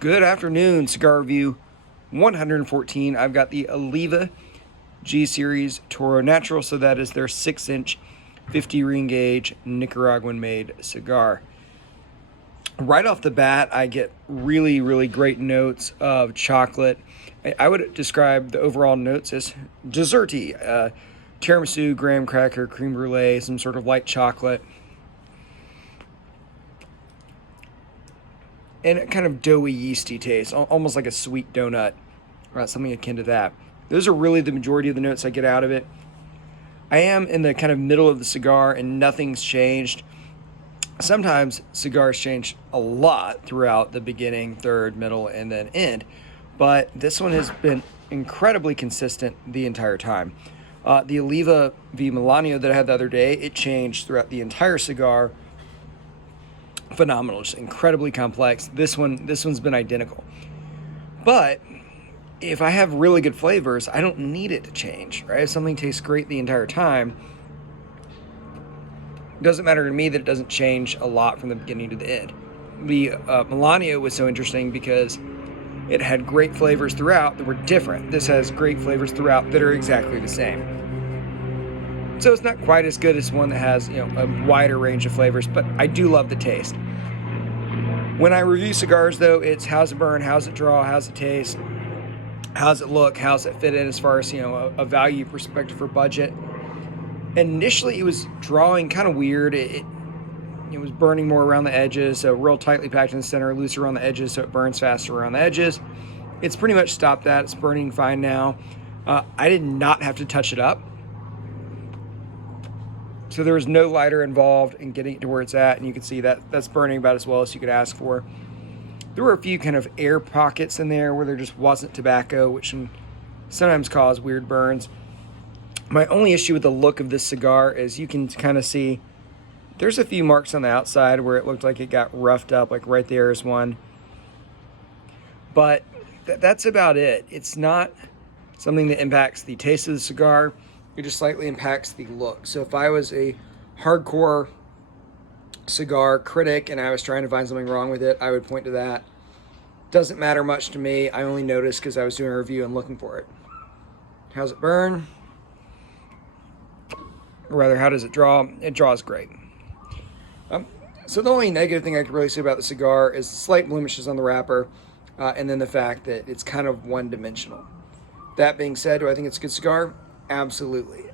Good afternoon, Cigar Review 114. I've got the Oliva G Series Toro Natural, so that is their 6-inch 50 ring gauge Nicaraguan made cigar. Right off the bat, I get really great notes of chocolate. I would describe the overall notes as desserty, tiramisu, graham cracker, creme brulee, some sort of light chocolate, and a kind of doughy, yeasty taste, almost like a sweet donut, or something akin to that. Those are really the majority of the notes I get out of it. I am in the kind of middle of the cigar, and nothing's changed. Sometimes cigars change a lot throughout the beginning, third, middle, and then end, but this one has been incredibly consistent the entire time. The Oliva V Milanio that I had the other day, it changed throughout the entire cigar. Phenomenal, just incredibly complex. This one's been identical. But if I have really good flavors, I don't need it to change, right? If something tastes great the entire time, it doesn't matter to me that it doesn't change a lot from the beginning to the end. The Milanio was so interesting because it had great flavors throughout that were different. This has great flavors throughout that are exactly the same. So it's not quite as good as one that has, a wider range of flavors, but I do love the taste. When I review cigars, though, it's how's it burn, how's it draw, how's it taste, how's it look, how's it fit in as far as, a value perspective for budget. Initially, it was drawing kind of weird. It was burning more around the edges, so real tightly packed in the center, looser on the edges, so it burns faster around the edges. It's pretty much stopped that. It's burning fine now. I did not have to touch it up. So there was no lighter involved in getting it to where it's at, and you can see that that's burning about as well as you could ask for. There were a few kind of air pockets in there where there just wasn't tobacco, which can sometimes cause weird burns. My only issue with the look of this cigar is you can kind of see there's a few marks on the outside where it looked like it got roughed up, like right there is one. But that's about it. It's not something that impacts the taste of the cigar. It just slightly impacts the look. So if I was a hardcore cigar critic and I was trying to find something wrong with it, I would point to that. Doesn't matter much to me. I only noticed because I was doing a review and looking for it. How's it burn? Or rather, how does it draw? It draws great. So the only negative thing I can really say about the cigar is the slight blemishes on the wrapper, and then the fact that it's kind of one-dimensional. That being said, do I think it's a good cigar? Absolutely.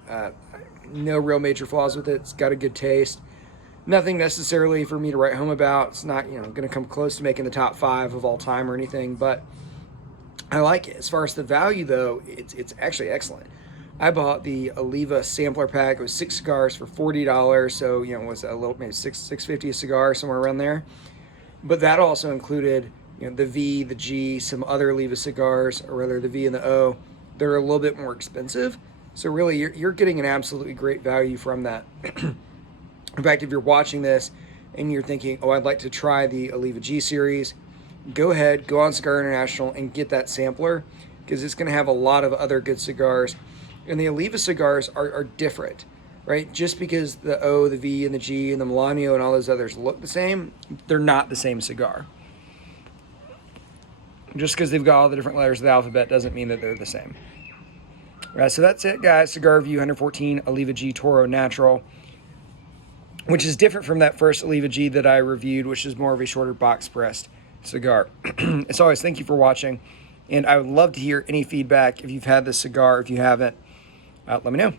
No real major flaws with it. It's got a good taste. Nothing necessarily for me to write home about. It's not, going to come close to making the top 5 of all time or anything, but I like it. As far as the value, though, it's actually excellent. I bought the Oliva sampler pack. It was 6 cigars for $40, so it was a little, maybe $6.50 a cigar, somewhere around there. But that also included the V, the G, some other Oliva cigars, or rather the V and the O. They're a little bit more expensive. So really, you're getting an absolutely great value from that. In fact, if you're watching this and you're thinking, oh, I'd like to try the Oliva G Series, go ahead, go on Cigar International and get that sampler, because it's going to have a lot of other good cigars. And the Oliva cigars are different, right? Just because the O, the V, and the G, and the Milanio, and all those others look the same, they're not the same cigar. Just because they've got all the different letters of the alphabet doesn't mean that they're the same. All right, so that's it, guys. Cigar Review 114, Oliva G Toro Natural, which is different from that first Oliva G that I reviewed, which is more of a shorter box-pressed cigar. As always, thank you for watching, and I would love to hear any feedback if you've had this cigar. If you haven't, let me know.